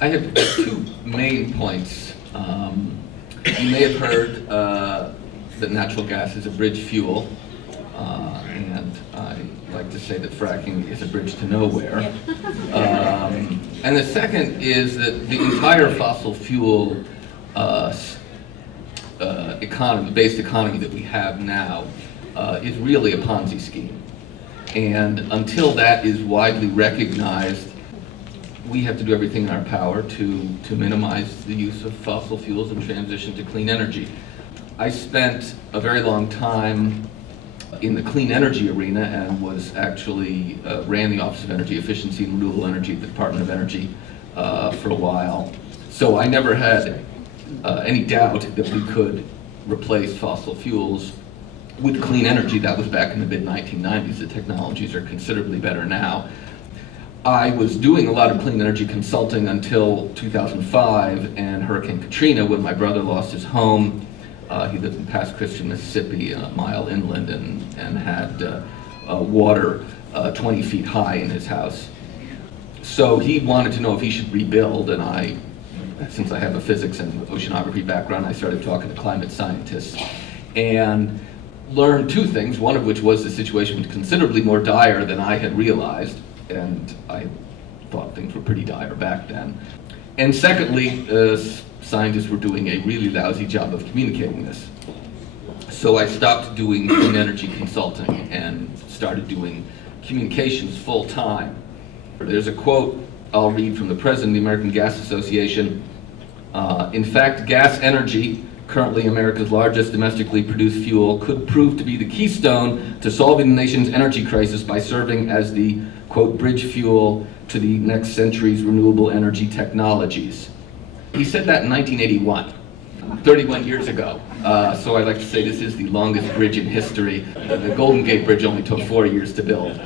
I have two main points. You may have heard that natural gas is a bridge fuel, and I like to say that fracking is a bridge to nowhere. And the second is that the entire fossil fuel based economy that we have now is really a Ponzi scheme. And until that is widely recognized, we have to do everything in our power to minimize the use of fossil fuels and transition to clean energy. I spent a very long time in the clean energy arena and was actually ran the Office of Energy Efficiency and Renewable Energy at the Department of Energy for a while. So I never had any doubt that we could replace fossil fuels with clean energy. That was back in the mid-1990s. The technologies are considerably better now. I was doing a lot of clean energy consulting until 2005 and Hurricane Katrina, when my brother lost his home. He lived in Pass Christian, Mississippi, a mile inland, and had water 20 feet high in his house. So he wanted to know if he should rebuild, and since I have a physics and oceanography background, I started talking to climate scientists and learned two things, one of which was the situation was considerably more dire than I had realized, and I thought things were pretty dire back then. And secondly, scientists were doing a really lousy job of communicating this. So I stopped doing clean energy consulting and started doing communications full time. There's a quote I'll read from the president of the American Gas Association. In fact, gas energy, currently America's largest domestically produced fuel, could prove to be the keystone to solving the nation's energy crisis by serving as the, quote, bridge fuel to the next century's renewable energy technologies. He said that in 1981, 31 years ago. So I'd like to say this is the longest bridge in history. The Golden Gate Bridge only took 4 years to build.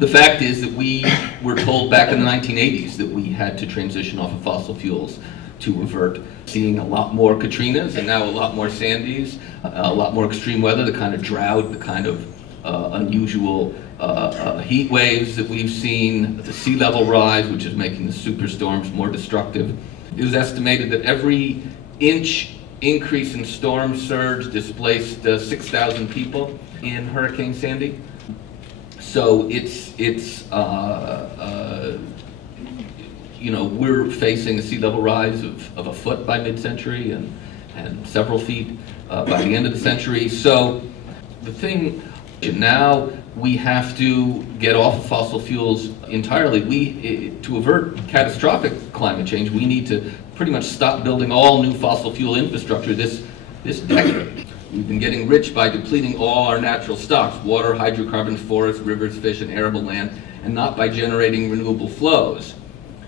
The fact is that we were told back in the 1980s that we had to transition off of fossil fuels to avert seeing a lot more Katrinas and now a lot more Sandys, a lot more extreme weather, the kind of drought, the kind of unusual heat waves that we've seen, the sea level rise, which is making the superstorms more destructive. It was estimated that every inch increase in storm surge displaced 6,000 people in Hurricane Sandy. So you know, we're facing a sea level rise of a foot by mid-century and several feet by the end of the century. So the thing now, we have to get off of fossil fuels entirely. To avert catastrophic climate change, we need to pretty much stop building all new fossil fuel infrastructure this decade. We've been getting rich by depleting all our natural stocks, water, hydrocarbons, forests, rivers, fish, and arable land, and not by generating renewable flows.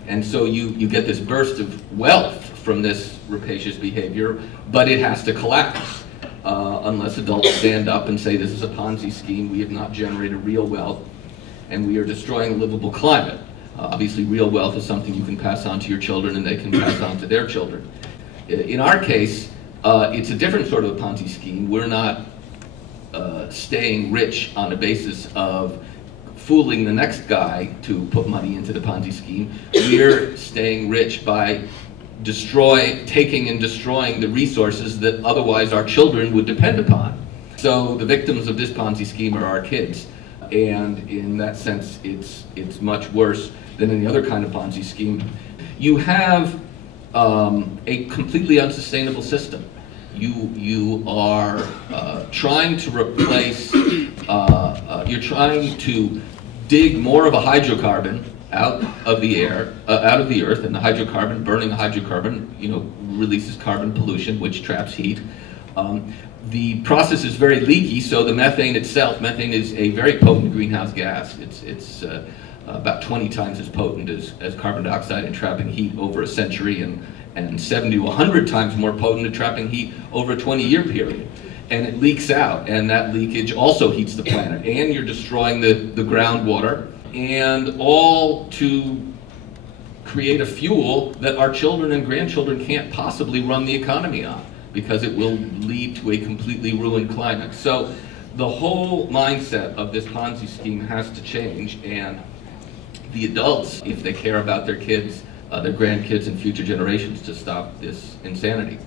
And so you get this burst of wealth from this rapacious behavior, but it has to collapse. Unless adults stand up and say this is a Ponzi scheme, we have not generated real wealth, and we are destroying a livable climate. Obviously, real wealth is something you can pass on to your children and they can pass on to their children. In our case, it's a different sort of a Ponzi scheme. We're not staying rich on the basis of fooling the next guy to put money into the Ponzi scheme. We're staying rich by taking and destroying the resources that otherwise our children would depend upon. So the victims of this Ponzi scheme are our kids. And in that sense, it's much worse than any other kind of Ponzi scheme. You have a completely unsustainable system. You are trying to replace, you're trying to dig more of a hydrocarbon out of the air, out of the earth, and the hydrocarbon, burning a hydrocarbon, you know, releases carbon pollution, which traps heat. The process is very leaky, so the methane itself, methane is a very potent greenhouse gas. It's about 20 times as potent as carbon dioxide in trapping heat over a century, and 70 to 100 times more potent at trapping heat over a 20-year period. And it leaks out, and that leakage also heats the planet, and you're destroying the groundwater, and all to create a fuel that our children and grandchildren can't possibly run the economy on, because it will lead to a completely ruined climate. So the whole mindset of this Ponzi scheme has to change, and the adults, if they care about their kids, their grandkids and future generations to stop this insanity.